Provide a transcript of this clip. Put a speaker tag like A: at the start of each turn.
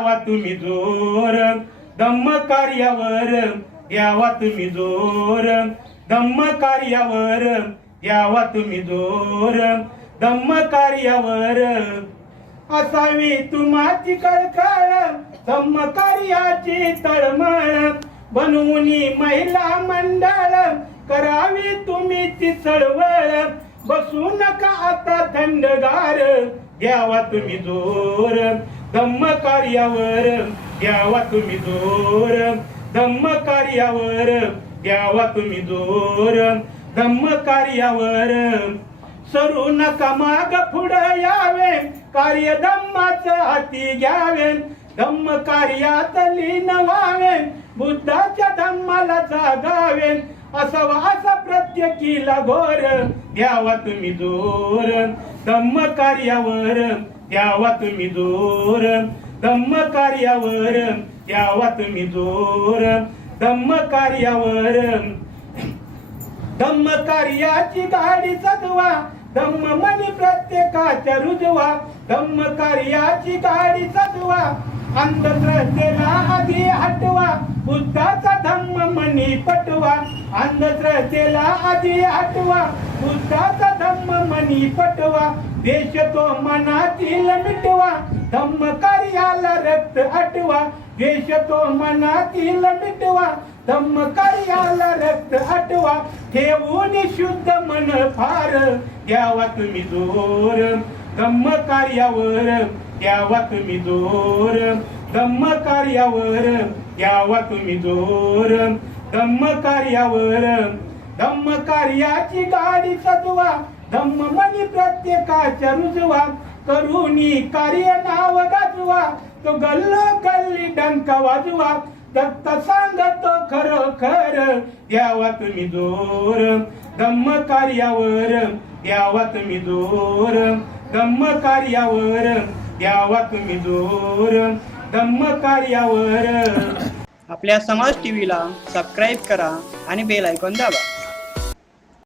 A: द्यावा तुम्ही जोर. धम्म कार्यावर घ्यावा तुम्ही जोर. धम्म कार्यावर घ्यावा तुम्ही जोर. धम्म कार्यावर असावी तुम्हाची कळकळ धम्म कार्याची तळमळ. बनवून महिला मंडळ. करावी तुम्ही ती चळवळ. बसू नका आता थंडगार घ्यावा तुम्ही जोर. धम्म कार्यावर द्यावा तुम्ही जोर. धम्म कार्यावर द्यावा तुम्ही जोर. धम्म कार्यावर सरू नका माग पुढं यावे. कार्य धम्माचं हाती घ्यावे. धम्म कार्यात लीन व्हावे. बुद्धाच्या धम्माला जागावे. असावा असा प्रत्येकीला घोर. द्यावा तुम्ही जोर. धम्म कार्यावर यावा तुम्ही जोर धम्म कार्यावर यावा तुम्ही जोर धम्म कार्यावर. धम्म कार्याची गाडी सजवा धम्म मनी प्रत्येकाच्या रुजवा. धम्म कार्याची गाडी सजवा अंधश्रद्धेला आधी हटवा. बुद्धाचा धम्म मनी पटवा. अंधश्रद्धेला आधी हटवा. बुद्धाचा धम्म मनी पटवा. देश तो मनातील मिटवा धम्म कार्याला रक्त आटवा. देश तो मनातील मिटवा धम्म कार्याला रक्त आटवा. ठेवून शुद्ध मन फार द्यावा तुम्ही जोर. धम्म कार्यावर द्यावा तुम्ही जोर. धम्म कार्यावर द्यावा तुम्ही जोर. धम्म कार्यावर धम्म कार्याची गाडी सजवा. धम्म प्रत्येकाच्या रुजवा करुणी कार्य नाव गाजवा तो गल्ल गल्ली डंका वाजवा दत्त सांगतो खर खर द्यावा तुम्ही जोर. धम्म कार्यावर द्यावा तुम्ही जोर. धम्म कार्यावर द्यावा तुम्ही जोर. धम्म कार्यावर.
B: आपल्या समाज टीव्हीला सबस्क्राईब करा आणि बेल ऐकून दाबा.